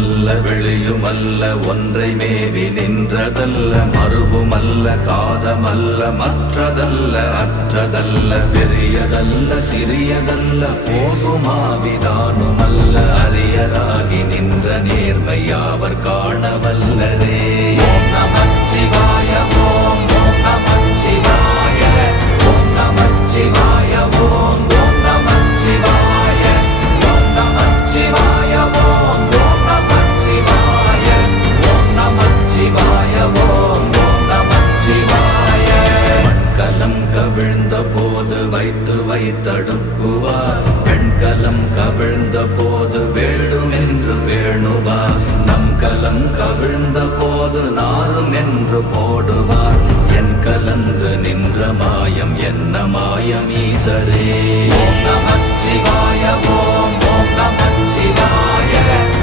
உள்ளுமல்ல வெளியுமல்ல ஒன்றை மேவி நின்றதல்ல மறுவுமல்ல காதமல்ல மற்றதல்ல அற்றதல்ல பெரியதல்ல சிறியதல்ல போகுமாவிதானுமல்ல அரியராகி நின்ற நேர்மை யாவர் காணவல்லரே. கவிழ்ந்த போது வைத்து வைத்தடுக்குவார். கண்கலம் கவிழ்ந்த போது வேடும் என்று வேணுவார் நம் கலம் கவிழ்ந்த போது நாரும் என்று போடுவார். என் கலந்து நின்ற மாயம் என்ன மாயம் ஈசரே?